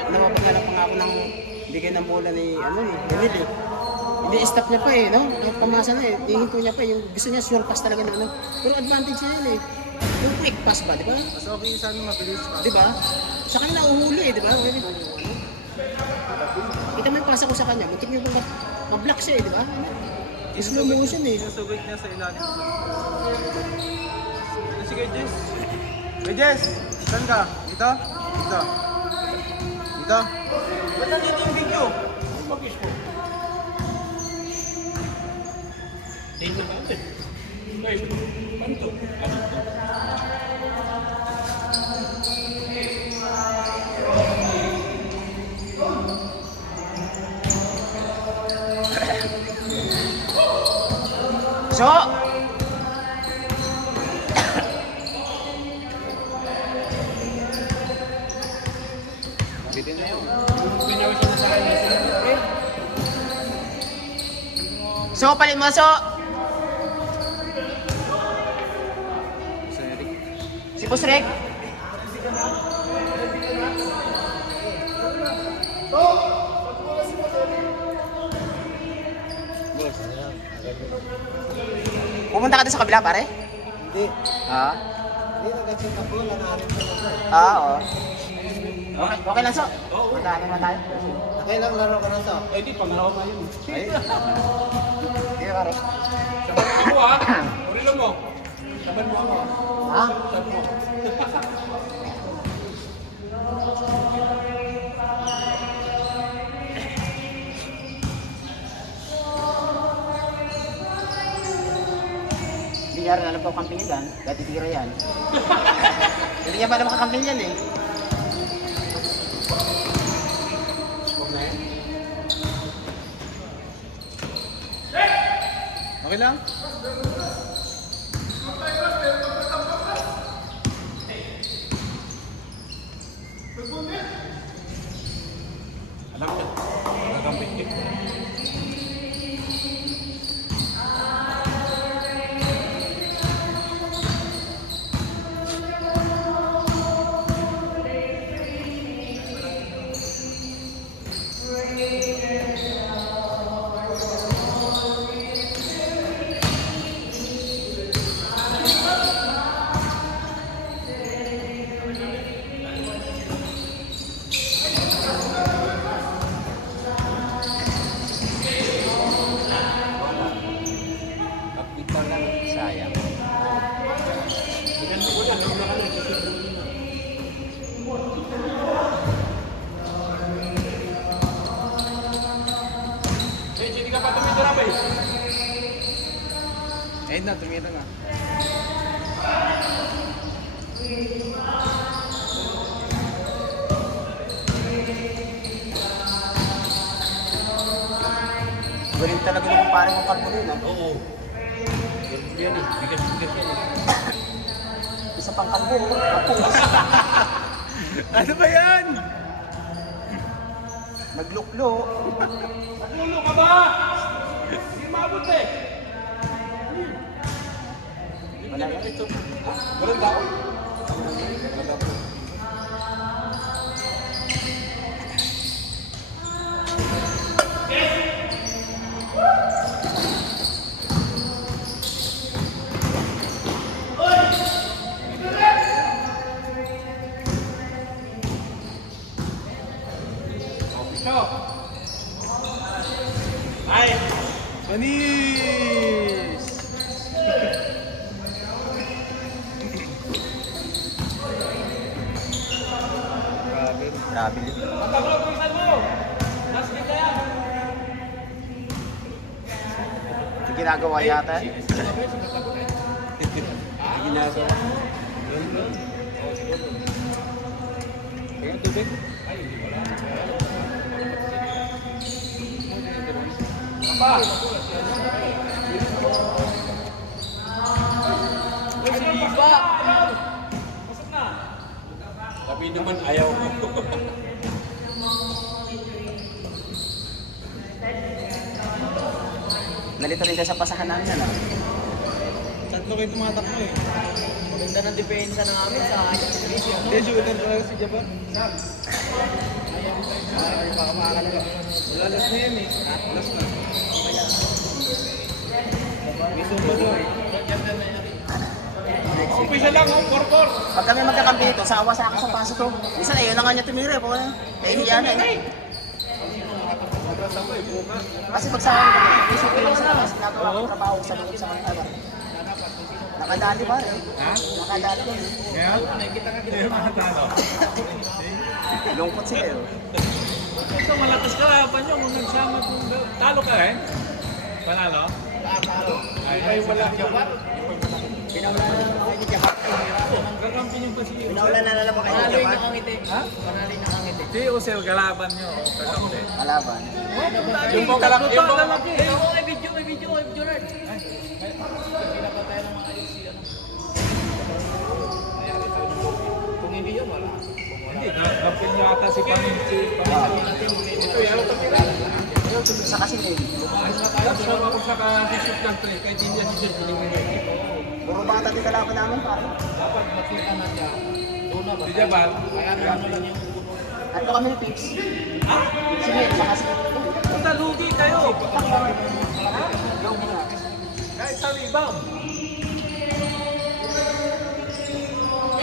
napapagalan pa nga ako ng bigay ng bola ni Emil eh. Hindi, stop niya pa eh, no? Pamasa na eh, hihinto niya pa eh. Yung gusto niya sure pass talaga na ano. Pero advantage niya yun eh. Yung quick pass ba, di ba? Mas okay sana mabilis pa. Di ba? Sa kanya nauhuli eh, di ba? Kita mo yung pasa ko sa kanya, muntik niyo kung ma-block siya eh, di ba? Slow motion eh. Sinusugod niya sa ilalim. Sige, Jess. Hey, Jess! Saan ka? Dito? Dito. Dito? Ba't nandito yung video? Mag-is mo. Tingnan natin. Guys, ano to? So! Bitin na yun. So, palit mo, so! Si Boss Rek. Pumunta ka doon sa kabila, pare? Hindi. Ah? Hindi, nag-check up ko. Nanarin ko na siya. Ah, oo. Okay lang, so. Magkano na tayo? Okay lang, laro ko na to. Eh, di, pangalawa pa yun. Ay, Sige, pare. Saban mo ha? Urilo mo. Saban mo ako. Ha? Saban mo. Hindi niya rin alam ko camping yan. Dati tira yan. Hindi niya pa alam makakamping yan eh. okay lang? Alam ka. Nagampit ka. Sayang. Ganun ko yan. Ganun na ka na. Eh, hindi ka pa tumidira ba eh? Ayun na, tumira nga. Galing talaga yung pare mong kalbo rin, ah. Oo. Ganun yan eh. Bigas-bigas yan eh. Isa pang kalbo, kapos. Ano ba yan? Nagluklo. Nagulo ka ba? Hindi maabot eh. Wala yan. Ito. Walang tao. Ay! Panis! Grabe. Grabe din. Pagkablo, pisan mo! Last game na yan! Yung ginagawa yata. Ginagawa. Kaya tubig? Pa! Iba! Pasok na! Sabi naman ayaw mo. Nalito rin siya sa pasahan namin, ano? Tatlo kayo tumatakbo eh. Ganda ng depensa namin sa akin. Hindi, shooter talaga si Japan. Wala, last na yan eh. Last na. May sumpa doon. Umpisa lang, 4-4. Pag kami magkakampi ito, sawa sa ako sa paso to. Minsan ayun na nga niya tumira po. Nahihiya na eh. Kasi pag sa akin, isip ko lang sa labas, nagawa ko trabaho sa loob sa kanila. Nakadali ba rin? Ha? Nakadali ba rin? Kaya? Hindi makatalo. Lungkot sila yun. Ito, malakas kalaban nyo kung nagsama kung talo ka rin. Panalo? Talo. Ay, wala Japan. Pinaulan na naman ni Japan. Kakampi nyo pa si Pinaulan na naman kayo ni Panalo yung Japan. nakangiti. Ha? Panalo yung nakangiti. Si Usel, galaban nyo. O kakampi. Kalaban. Yung bang lalaki. May video, Gerard. Kung hindi yun, wala. Hindi, kapin nyo ata si Paminci. Ito, yan ang tapira. Sa kasi eh. Sama ko sa ka-shoot ng 3, kahit hindi yan si Sir Piling. Puro bata din kalaban namin pare. Dapat makita na siya. Doon na ba? Si Japan. Kaya ano lang yung Ano kami ni Pips? Sige, sa kasi. Punta, lugi kayo. Kahit sa rebound.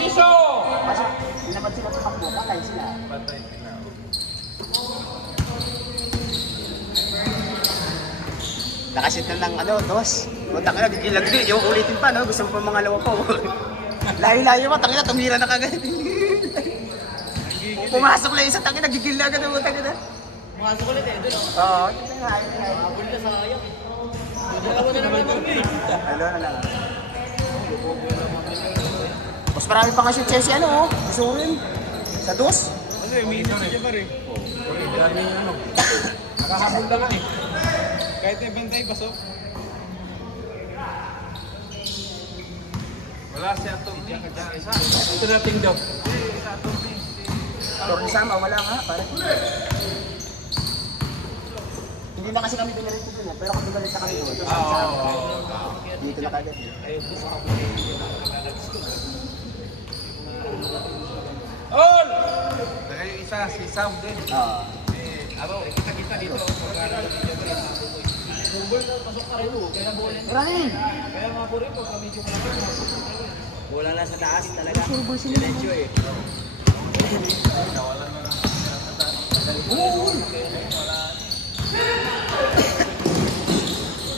Piso! Kasi hindi naman sila tumakbo, patay sila. Patay sila. Nakashit na ng ano, dos. Punta ka na, gigilagli. Yung ulitin pa, no? Gusto mo pa mga lawa po. Layo-layo mo, tangina, tumira na kagad. Pumasok lang isa, tangina, gigil na agad. Tangina. Masuk ulit eh, doon. Oo, ito nga, ito nga. Habol na sayang eh. Dalawa na naman ang eh. Hello na lang. Mas marami pa kasi Chelsea, ano, oh. Gusto ko rin. Sa dos. Kasi, umiinom si Japan eh. Dami yung ano. Nakahabol na nga eh. Kahit na bantay, pasok. Wala si Atom. Ito nating daw. Torni sama, wala nga, pare. Hindi na kasi kami pinalit dun, eh. Pero kung pinalit na kami doon, dito na kagad. All! Saka yung isa, si Sam din. Oo. Kita dito. Ball na pasok ka rin oh. Kaya ball. Maraming! Kaya mga po rin, pagka medyo malaki. Bola lang sa taas talaga. Diretso eh.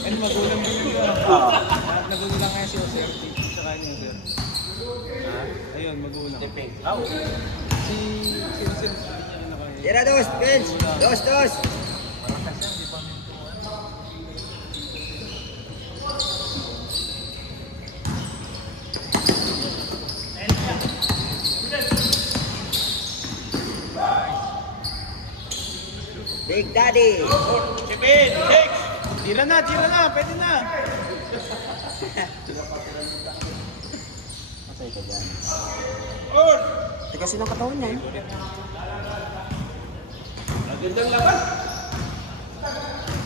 And magulang din yun. Oo. Nagulang nga si Jose. Sa kanya, sir. Ayun, magulang. Si Jose. Tira dos, bench! Dos! Big Daddy! Tira na, pwede na. Masay ka dyan. All! Tigasin ang katawan niya eh. Magandang laban.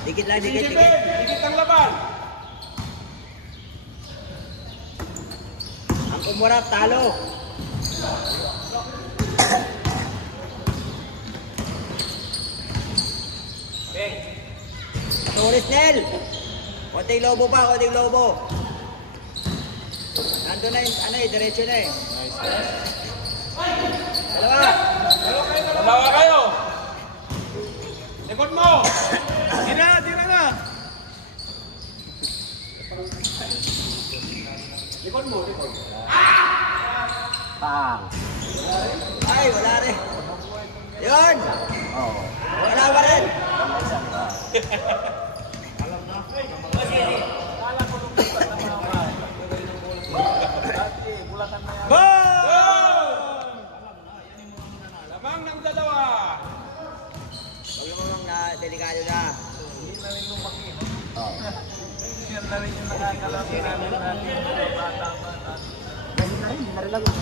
Dikit lang, Dikit ang laban. Ang kumurap, talo. Tulis Nel! Konting lobo pa, konting lobo. Nandun na yung, ano eh, diretso na eh. Dalawa! Dalawa kayo. Likod mo. Tira na. Pang! Ay, wala rin. Yun! Oo. Wala pa rin. Lamang ng dalawa. Huwag mo na delikado na. Oo. Yan na rin yung nakakalapin natin. Ganun na rin, hindi na rin lagot.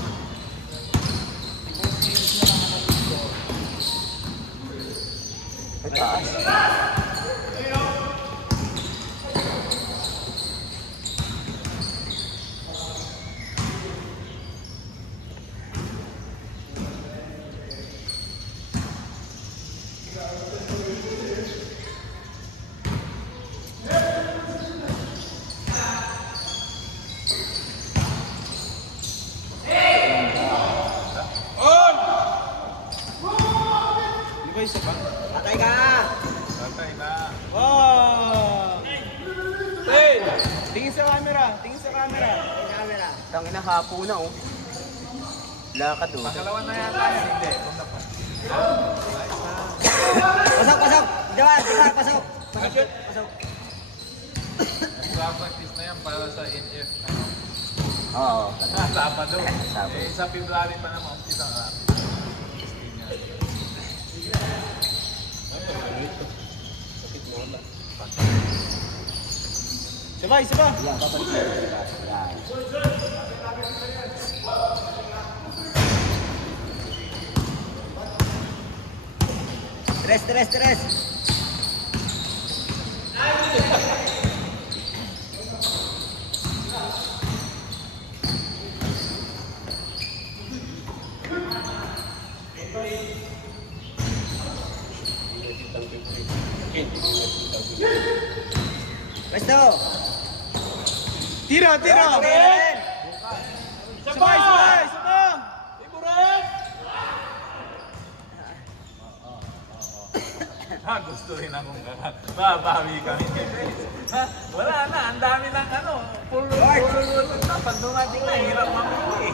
Ay, taas. hapo na oh. Lakad oh. Pangalawa na yata yan. Hindi. Kung dapat. Pasok, pasok! Diyan, pasok! Pasok! Pasok! Practice na yan para sa NF. Oo. Sabado. Sabado. Eh, sa February pa naman. Umpisa nga. Sabay, sabay! Yan, babalik na. Yan. Tres, tres, tres! Pwesto! Tira, tira! Sabay, sabay, sabay! Ha, gusto rin akong babawi kami. Ha, wala na, ang dami ng ano. Full na. Pag dumating na, hirap mamuli.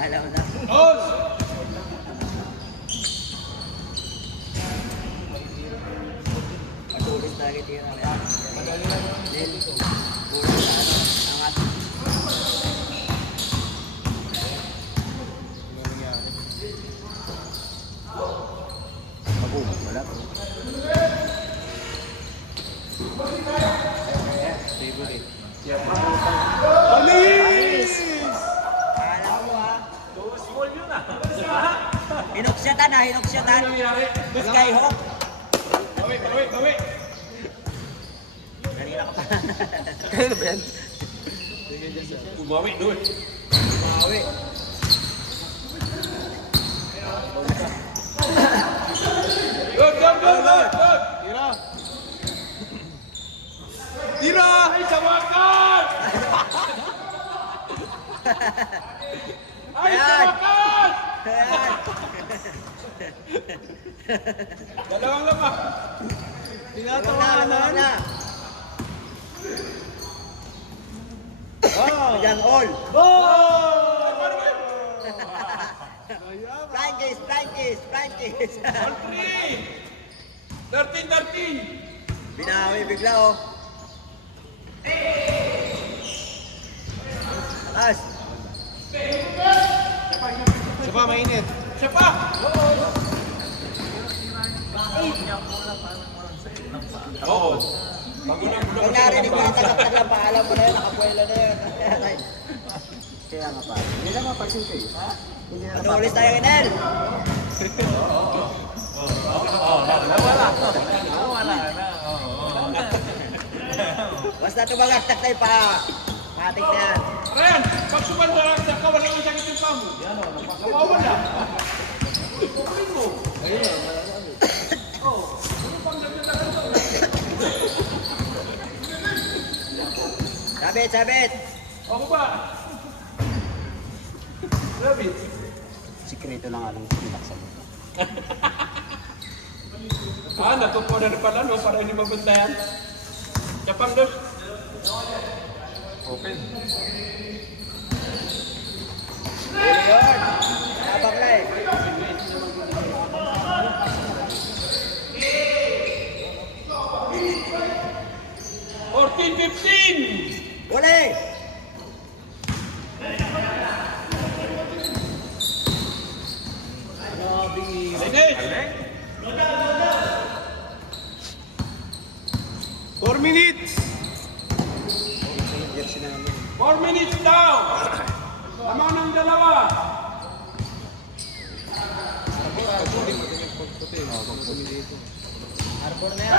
Alam mo na. Matulis talaga tira. Then, kulang sa ano, angat. Ako, wala. Alam mo ha. Small yun ah. Hinuksyatan ha, hinuksyatan. Skyhawk. Bawi. Kanina ka pa. Kaya na ba yan? Bawi, doon. Mawi. Good. Tira! Tira! Ay, sa wakas! Ay, sa Ayan. wakas! Ayan. Dalawang lama. Tinatawanan na. Ayan, all. Flying case, flying case, flying case. 13. Binawi bigla oh. As. Isa pa, mainit. Siya pa! Oo. Pag narinig mo yung tagap-tagap, paalam mo na yun, nakabuela na yun. Kaya nga pa. Hindi na mapansin kayo. Hindi na Matulis tayo, Inel. Wala na. Basta tumagaktak tayo pa. Matik na yan. Ren, pag sumanda sa ka, wala kang sakit yung pamo. Yan o, napakawala. Tukurin mo. Sabit, sabit. Ako ba? Rabbit. Sikreto lang alam sinaksan mo. Natupo na rin pala, no? Para hindi mabantayan. Japang dos. Open. Huli yun. Habang na eh. Huli. Finish! 4 minutes! 4 minutes down! Tama ng dalawa! Harbor na yan.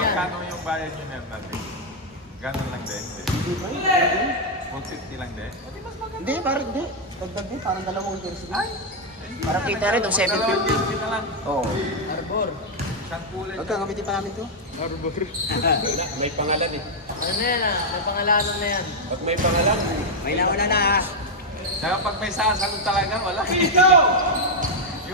Magkano yung bayad nyo na natin? Ganon lang din. 150 lang din. Hindi, parang hindi. Dagdag din, parang dalawang jersey. Parang kita rin, 750. na lang. Oo. Harbor. Isang kulay. Magkakamitin pa namin to. May pangalan eh. Ano na yan ah? May pangalanan na yan. Pag may pangalan. May nauna na ha. Saka pag may sasalot talaga, wala.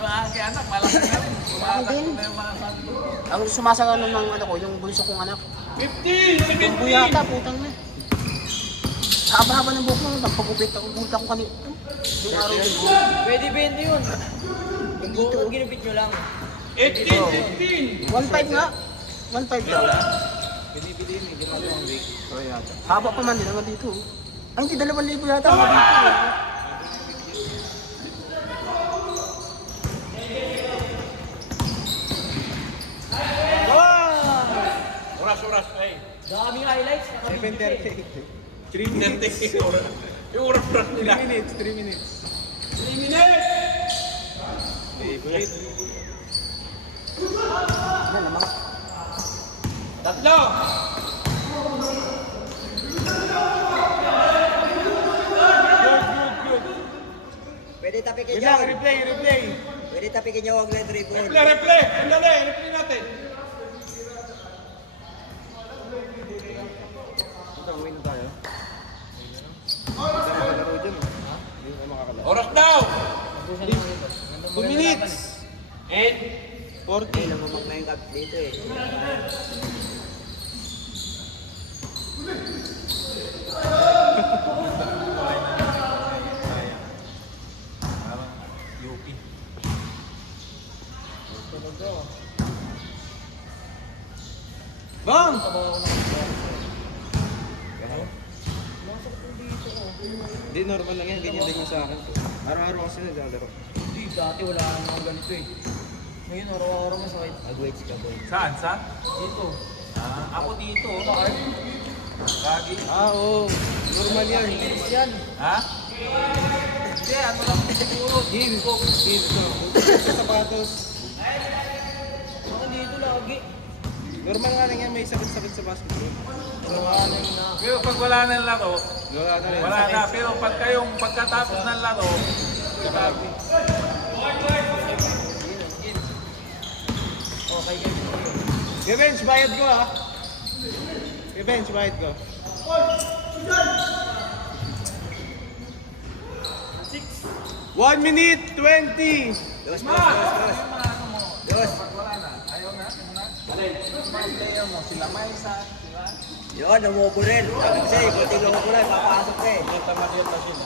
Yung aking anak, malaki na rin. Tumatakbo din. na yung mga santo. Ang sumasakano ng ano ko, yung bunso kong anak. 15! Yung buyata, putang na. Sa haba-haba ng buhok mo, nagpagupit ako, bulta ko kanina. Yung araw yun. Pwede 20 yun. Yung buhok ang ginupit nyo lang. 1.5 nga. 1.5 daw. Binibili yun, hindi naman ang week. So, yata. Haba pa man din naman dito. Ay, hindi, 2,000 yata ako dito. Oras-oras na eh. Daming highlights. 7:30. 3 Minutes. Yung oras-oras nila. 3 minutes, 3 minutes. 3 minutes! Favorite. Ano naman? Tatlo! Pwede tapikin Yun nyo. lang, replay. Pwede tapikin nyo, huwag lang dribble. Replay! Andali! Replay natin! Ito, uwi na tayo. Hindi tayo makalaro dyan. Hindi tayo makakalaro. Oras daw! 2 minutes! And 40. Namamag na yung cup dito eh. parang UP. Bang! Hindi, normal lang yan. Ganyan din yung sa akin. Araw-araw kasi naglalaro. Hindi, dati wala namang ganito eh. Ngayon, araw-araw masakit. Mag-weights ka, boy. Saan? Saan? Dito. Ako dito. Lagi. Oo. Normal yan. Iris yan. Ha? Hindi, ano lang siguro. Heels. Heels. Sa sapatos. Ako dito lagi. Normal nga lang yan. May sakit-sakit sa basketball. Wala na yung na. Pero pag wala ng laro, Wala na rin. wala na. Pero pag kayong pagkatapos ng laro, sabi. Okay, guys. Bench, bayad ko ha. Bench, bayad ko. 1 minute 20. Dos, dos, dos, dos. Dos. Wala na. Ayaw na. Mga player mo, sila Maisa, sila. Yun, umubo rin. Kasi, buti lumubo rin, papasok na eh. Tamadil na sila.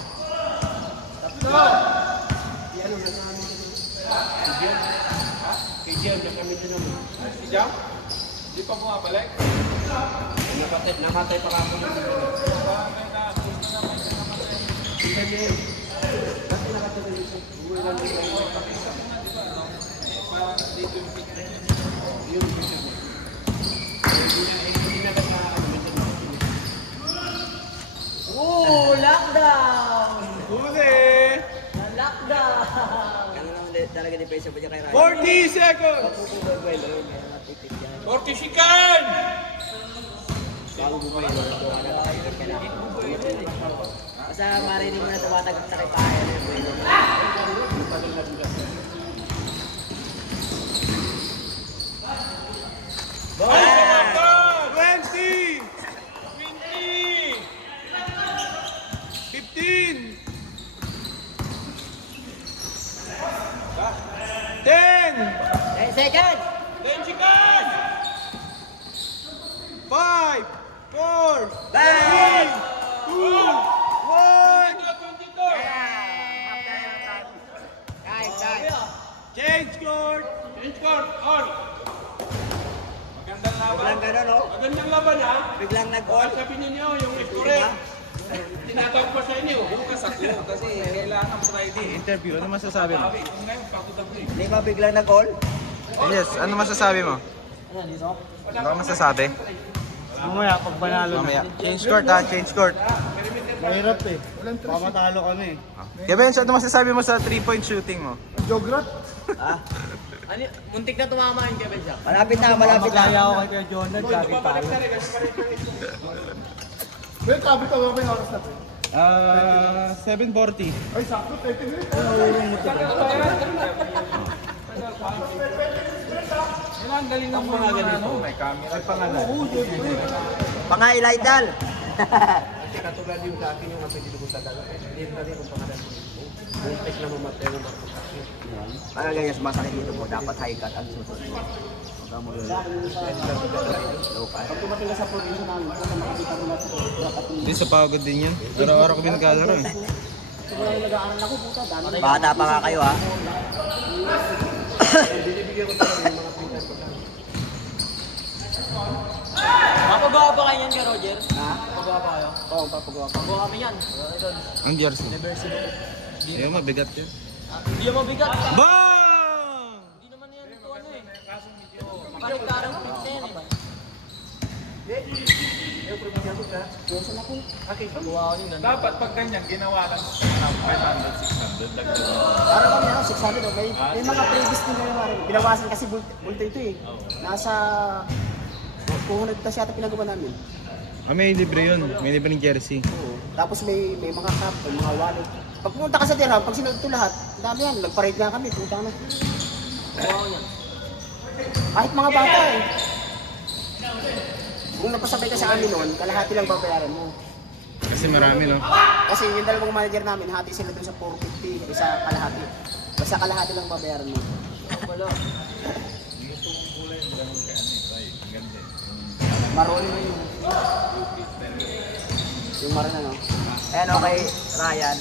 Si Jam? Di pa bumabalik? Namatay pa ako ng Oh, lockdown! Huli. Lockdown! Ano lang talaga depensa pa dyan kay Ryan. 40 seconds. Well, may matipid yan. 40 sikan! Bago bumayin, tuwa na tayo. Basta marinig mo na tumatagap sa kay Payan. Ah! 20. 20! 15. 10. 10 seconds! 10 sikan! 5. 4. Bye! 2. 1. 22! Time, time. Change court. Change court, on! Magandang laban. Biglang gano'n, no? Magandang laban ha? Biglang nag-all. Sabi ninyo, yung score. Tinatawag pa sa inyo. Bukas ako kasi kailangan Friday. Interview, ano masasabi mo? Sabi, kung ngayon, pagod ako eh. Hindi ba biglang nag-all? Yes, ano masasabi mo? Ano ka masasabi? Mamaya, pag banalo Mamaya. Change court ha, change court. mahirap eh. Pamatalo kami. Kevin, ano masasabi mo sa 3-point shooting mo? Jograt? Ah, Ano, muntik na tumama yung Kevin siya. malapit na, malapit na. Magkaya ako kay Kuya Jonah, lagi tayo. Well, kabit ako may oras na. 7:40. Ay, sakto, 30 minutes. Kailangan galing ng mga ganito. May camera. May pangalan. Pang-highlight dal. katulad yung dati yung nasa dito sa dagat. Hindi na rin kung pangalan. Buntik na mamatay ng mga Para ganyan, sumasakit dito mo, dapat high cut ang susunod mo. Huwag mo yun. Low cut. Pag dumating ka sa probinsya namin, kung makikita mo na sa dapat Hindi sa pagod din yan. Araw-araw kami nagkalaro eh. Kaya nag-aaral ako, puta, dami. Bata pa nga kayo ha. Binibigyan ko talaga yung mga pintas ko. Mapagawa pa kayo yan kay Roger? Ha? Mapagawa pa kayo? Oo, papagawa ko. Mapagawa kami yan. Wala doon. Ang jersey. Never seen it. Ayaw, mabigat yun. Hindi yung mabigat. BANG! Hindi naman yan ito ano eh. Makaragdarang print na yan eh. Pagawa ko yun. Dapat pag ganyan, ginawa lang 500, 600, dagdag. Parang kami na, 600 oh. May mga previous din na yung binawasan kasi bulto ito eh. Nasa 200 na siya pinagawa namin. May libre yun. May libre ng jersey. Oo. Tapos may mga cup, may mga wallet. Pag pumunta ka sa tira, pag sinunod ito lahat, ang dami yan. Nag-parade nga kami, pumunta na. Pagawa ko yan. Kahit mga bata eh. Kung napasabay ka sa amin noon, kalahati lang babayaran mo. Kasi marami, no? Kasi yung dalawang manager namin, hati sila doon sa 450, isa kalahati. Basta kalahati lang babayaran mo. Wala. Gusto kong kulay yung ganun ka ano eh, tayo. Ang ganda eh. Maroni na yun. Yung marona no? Ayan okay, Ryan.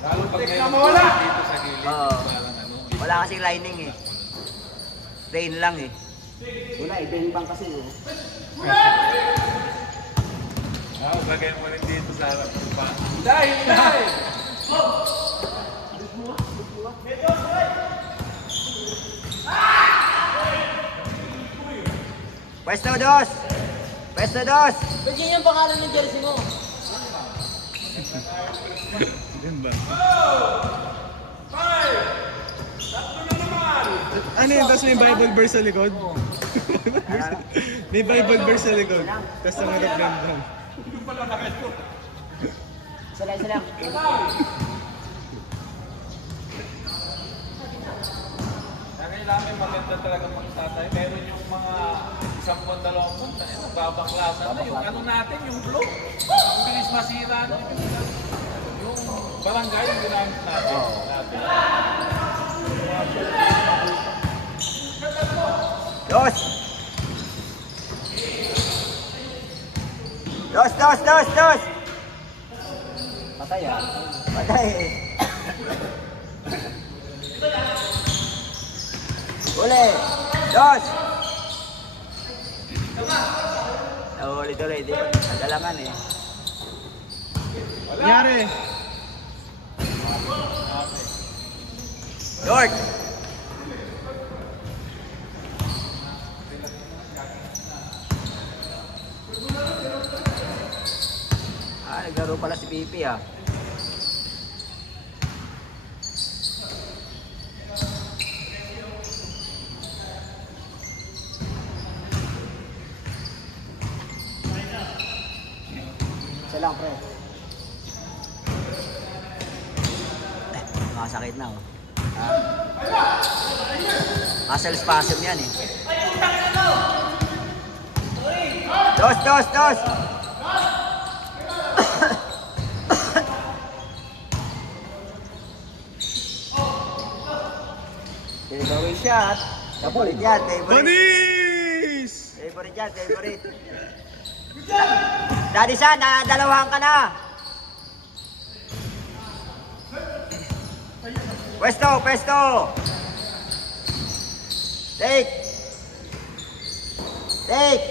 Lalo pag may mawala dito sa gilid, Oo. parang ano. Wala kasing lining eh. Plain lang eh. Wala eh, bang kasi oh. Lagay mo rin dito sa harap ng pa. Dahil! Dahil! Pwesto dos! Pwesto dos! Ba't yun yung pangalan ng jersey mo? Yun ba? Ano yun? Tapos may Bible verse sa likod? May Bible verse sa likod. Tapos ang harap lang. Isa lang. Kailangan maganda talaga magtatay. Meron yung mga 10-20 na nagbabaklasan na. Yung ano natin, yung blue. Ang bilis masira na. Yung barangay, yung ginamit natin. Dos! Dos, dos, dos, dos! Patay ah. Patay eh. Uli! Dos! Ulit-ulit, di ba? Nadalangan eh. Nangyari! Lord! Naglaro pala si Pipi ah. Isa lang pre. Makasakit na oh. Muscle spasm yan eh. Dos, dos, dos! Favorite shot. Favorite yan, favorite. Panis! Favorite yan, favorite. Daddy San, dalawahan ka na. Pwesto, pwesto. Take. Take.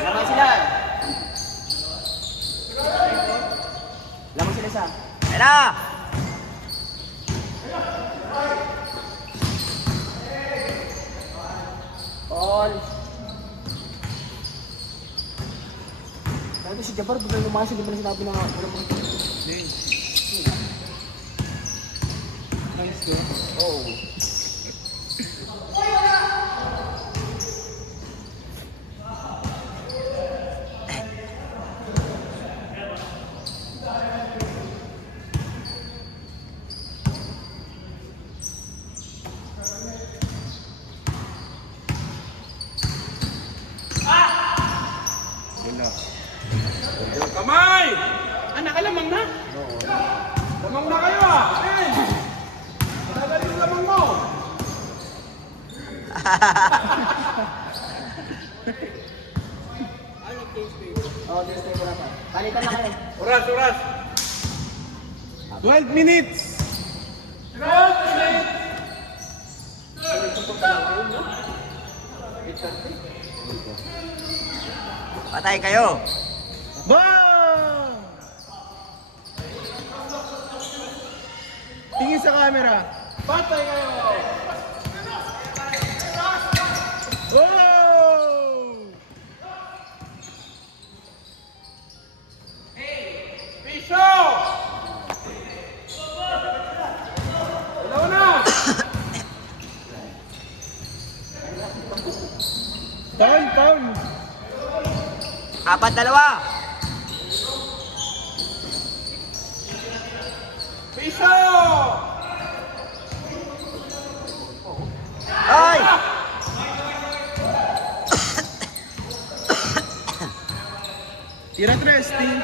Lamang sila. Lamang sila sa. Ayan na. All. Sabi si Jabbar, biglang lumasig, di ba na sinabi na walang mga Nice, no? Oo. Oh, just take na pa. Palitan na kayo. Oras, oras. 12 minutes! Patay kayo. Bang! Tingin sa camera. Patay kayo! Oh! Piso! Dalawa na! Down, down. 4-2. Piso! Ay! Tira tres, team.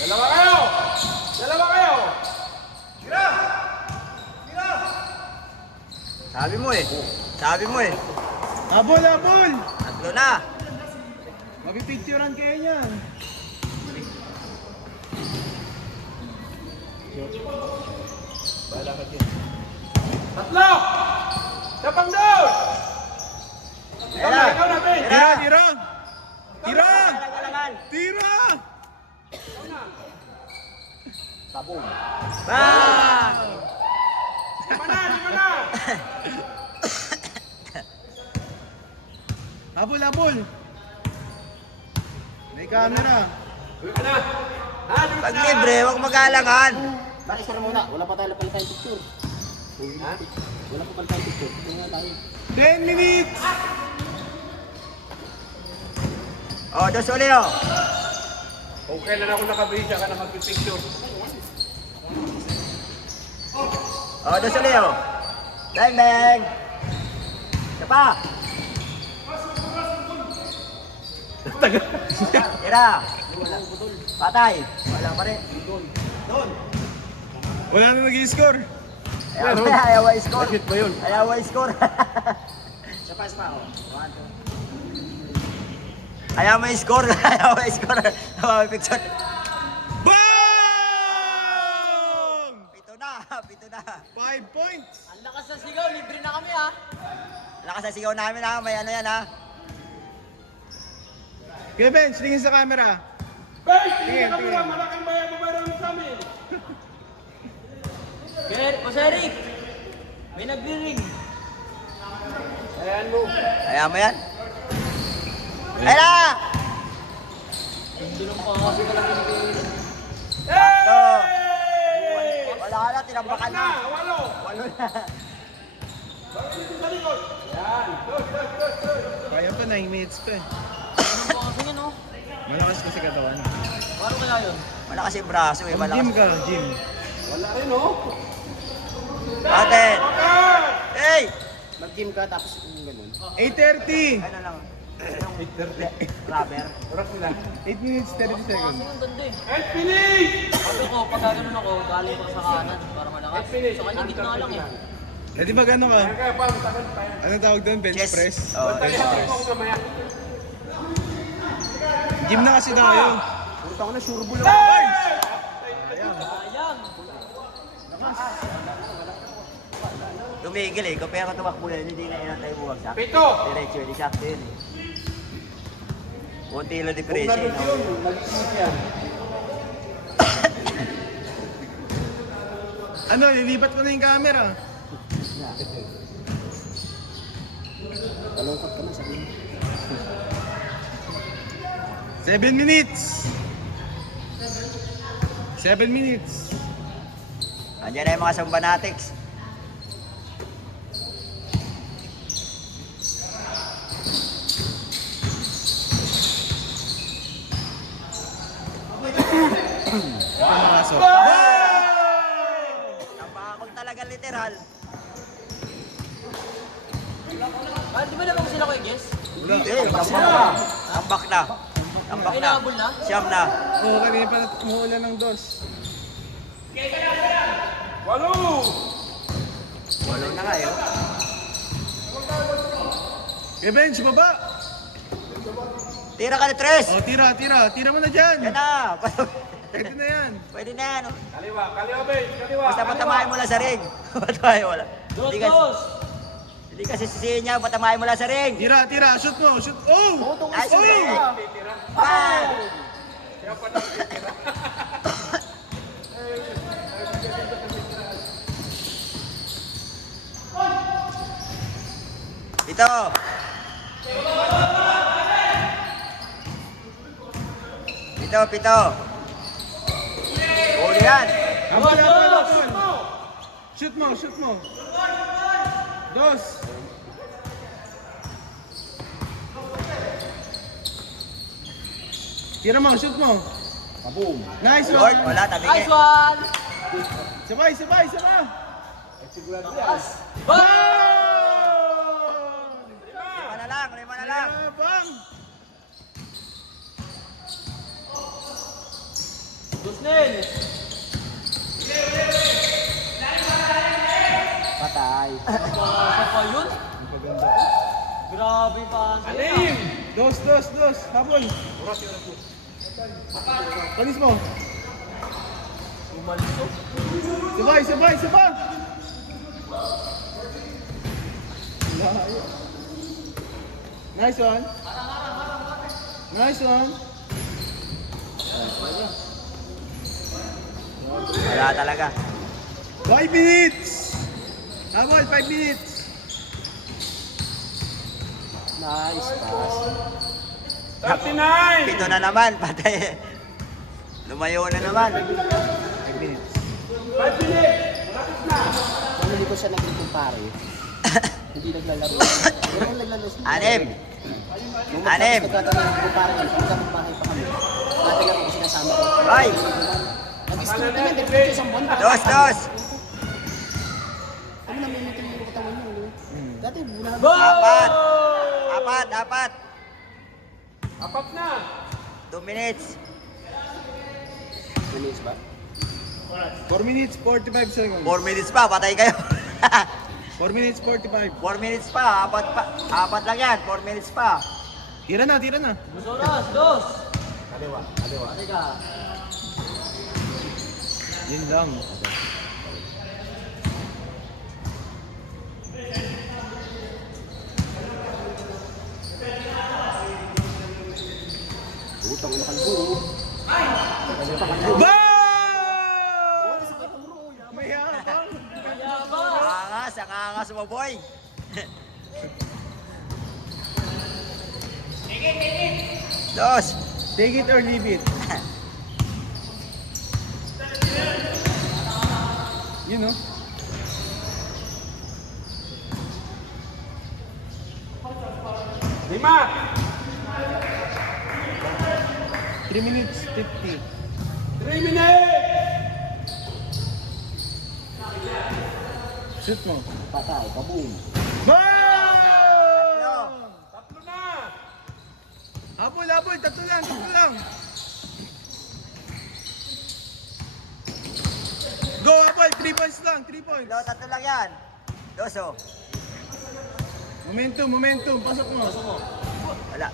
Dalawa kayo! Dalawa kayo! Sabi mo eh. Sabi mo eh. Habol, habol! 3 na. Mapipicturean kayo niyan. Tatlo! Tapang doon! Ikaw na, ikaw na, Ben! Tira, tira! Tira! Galangan. Tira! Bang! Lima na, lima na! Habol, habol! May camera. Uwi ka na! Ha, luis Pag na! libre, huwag magalangan. Bakit sir muna? Wala pa tayo palitan yung picture. Ha? Wala pa palitan yung picture. Ito nga tayo. 10 minutes! Oh, dos uli oh. Kung kailan ako nakabisa ka na magpipicture. Oh, dos uli oh. Bang, bang. Isa pa. Tira. Patay. Wala pa rin. Wala na nag-i-score. Ayaw ay score. Ayaw ay score. Sa pass pa ako. 1, 2. Ayaw may score. Ayaw may score. Ayaw may picture. Bang! 7 na. 7 na. 5 points! Ang lakas sa sigaw, libre na kami ha. Lakas sa sigaw namin ha. May ano yan ha. Kevin, tingin sa camera. Ben, tingin ka muna! Malaking bayaran sa amin! Boss Eric, may nagri-ring. Ayan mo! Ayaw mo yan. Ayun na! Tulong pa kasi ka lang pinipili. Ito. Wala na. Tinambakan na. Walo! 8 na. Sa likod! Yan! Kaya pa, 9 minutes pa eh. Tulong pa kasi yan oh. Malakas kasi katawan. Paano kaya yun? Malakas yung braso eh. Mag-gym Malakas. ka, gym. Wala rin, oh! Atin. Hey! Mag-gym ka tapos yung ganun. 8:30! Ano lang. Rubber. Oras nila. 8 minutes, 30 Kasi seconds. yung ganda eh. And finish! Sabi ko, pag gano'n ako, dali pa sa kanan para malakas. Sa kanya, gitna lang eh. Eh di ba gano'n ka? Kaya pa, matagal pa yan. Ano tawag doon? Bench Chest. press? Oh, Tayo bench sa press. kong kamaya. Gym na kasi tayo. Punta ko na sure bull. Sayang. Tumigil eh. Kung pero tumakbo yan, hindi na inantay mo wagsak. Pito! Diretso yun. Isakto yun eh. Kunti lang Kung depression. nalot yun, mag-iisip yan. Ano, lilipat ko na yung camera. Talungkot ka na sabi mo. 7 minutes! 7 minutes! Andiyan na yung mga sambanatics. Pumasok. Napakakol talaga literal. Ah, di ba naman sila ko i-guess? Hindi, tambak na. Tambak Ay, na. nahabol na? Siyam na. Oo, kanina pa umuulan ng dos. Walo! Walo na nga yun. Revenge, baba! Tira ka ni Tres. Oh, tira. Tira mo na dyan. Yan na. Pwede na yan. Pwede na yan. Kaliwa, Ben, kaliwa. Basta patamahin mo lang sa ring. Patamahin mo lang. Dos, Hindi kasi, dos! hindi kasi sisihin niya, patamahin mo lang sa ring. Tira. Shoot mo. Shoot. Oh! Nice. Oy! Bang! Ito. Pito. Huli yan. Habol. Shoot mo. Dos. Tira mo, shoot mo. Kaboom. Nice Lord, one. wala, Nice tabingin. one! Sabay. Taas! Bang! Lima na lang. Bang! Gusnin! Patay. Sa pa yun? Grabe pa. Alim! Dos. Habol. Panis mo. Umalis to. Sabay. Nice one. Wala talaga. 5 minutes. Habol, 5 minutes. Nice pass. 39! Pito na naman, patay. Lumayo na naman. 5 minutes. Kung hindi ko siya naging kumpare, hindi naglalaro. Pero kung naglalaro siya, Anim. nung Anim. nagkataon ng kumpare yan, kung sa bahay pa kami, dati lang ako sinasama ko. Ay! Nag-start naman, dito sa isang buwan. Dos. Kami namimitin yung katawan niya. no? Dati, bulan. Apat. Apat na! 2 minutes. Minutes ba? 4 minutes, 45 seconds. 4 minutes pa, patay kayo. 4 minutes, 45. 4 minutes pa, apat lang yan. 4 minutes pa. Tira na. Dos oras, dos! Kaliwa. Halika. Yun lang. Utang na kalburo. Ba! Mayabang. Yabang! Angas mo, boy. Dos. Take it or leave it. You know? Lima! 3 minutes, 50. 3 minutes! Shoot mo. Patay, kaboom. Bang! Tatlo na! Habol, tatlo lang. Go, habol, 3 points lang, 3 points. Tatlo lang yan. Doso. Momentum, pasok mo. Wala.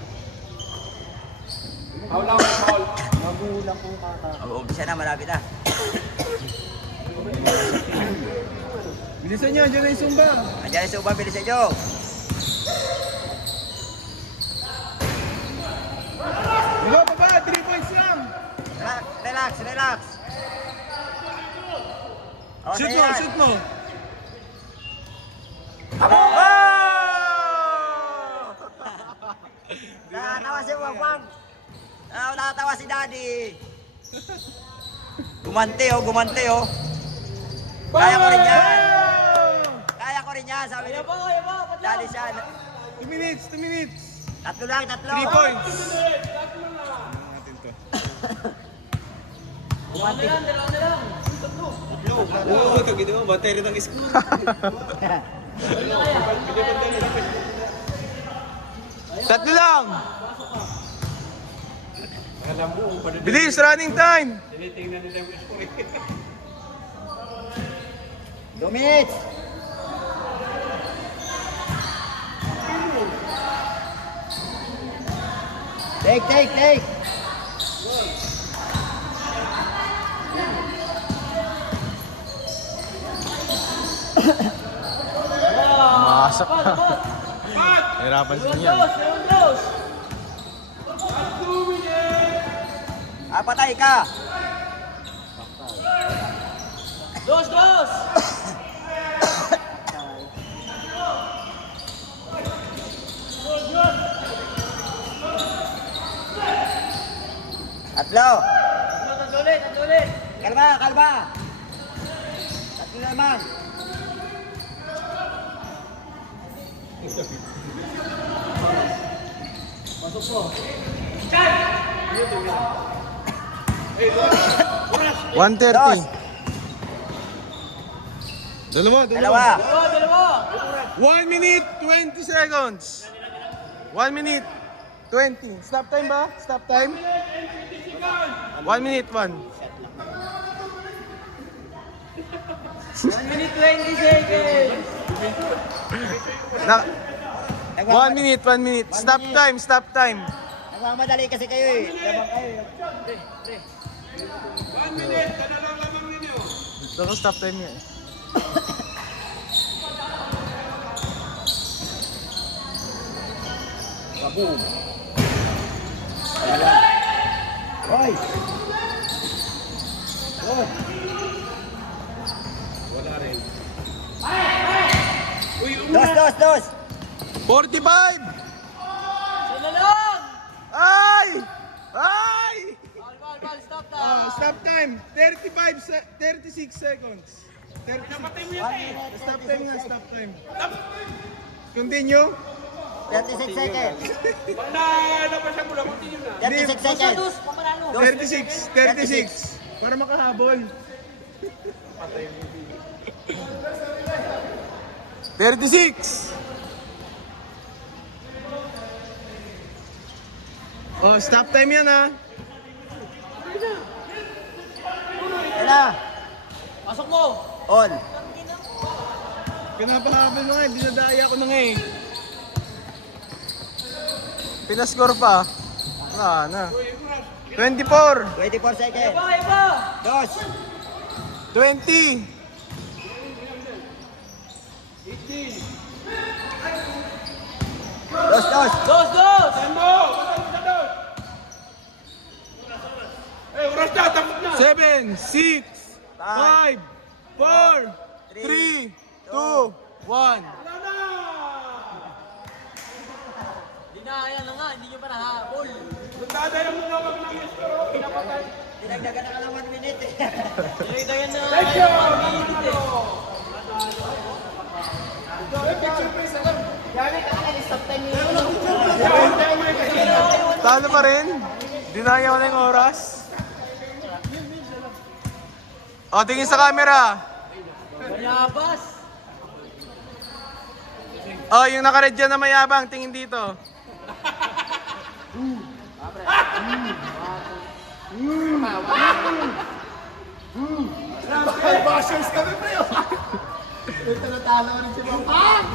Foul. Magulang kong kaka. Umpisa na, malapit na. Bilisan niyo, dyan na yung Zumba. Andiyan yung suba, bilisan nyo. Go, baba, 3 points lang. Relax. Oh, Shoot sige mo, yan. shoot mo. Nakatawa si Wangwang. Nakatawa si Daddy. Gumante oh. Kaya ko rin yan. Sabi niya. Daddy siya. 2 minutes. Tatlo lang. 3 points. Dalawa na lang. Oo, ito ginawa. Battery ng school. Tatlo lang! Bilis, running time! 2 minutes! Take! Masak na. Hirapan sa niya. Patay ka! Dos! Tatlo! Ulit! Kalma! Tatlo na naman! One Dos! 1:30. Dalawa. Dalawa! 1 minute, 20 seconds. 1 minute, 20. Stop time ba? Stop time? 1 minute, 1. 1 minute 20 seconds! Na, 1 minute, 1 minute. Stop time. Nagmamadali kasi kayo eh. Labang kayo. Dako stop time niya. Kaboom! Hoy! Good! Dos! 45! Sino lang! Ay! Bal, stop na! Stop time. 36 seconds. 30. Stop time. Continue. 36 seconds. 36 seconds. Pamarano! 36. Para makahabol. 36. Oh, stop time yan ha. Wala. Pasok mo! On. Pinapahabol mo nga, dinadaya ko na nga eh. Pinascore pa. Wala na. 24. 24 seconds. Iba! Dos. 20. Dos. Dos! 7, 6, 5, 4, 3, 2, 1. Dinaya na nga, hindi nyo pa nahabol. Dinagdagan na ka ng 1 minute eh. Dinagdagan na yung 1 minute eh. Talo pa rin. Dinaya ko na yung oras. O, tingin sa camera. Mayabas! O, yung nakared dyan na mayabang, tingin dito. Bashers kami pre. Ito natalo rin si Mama.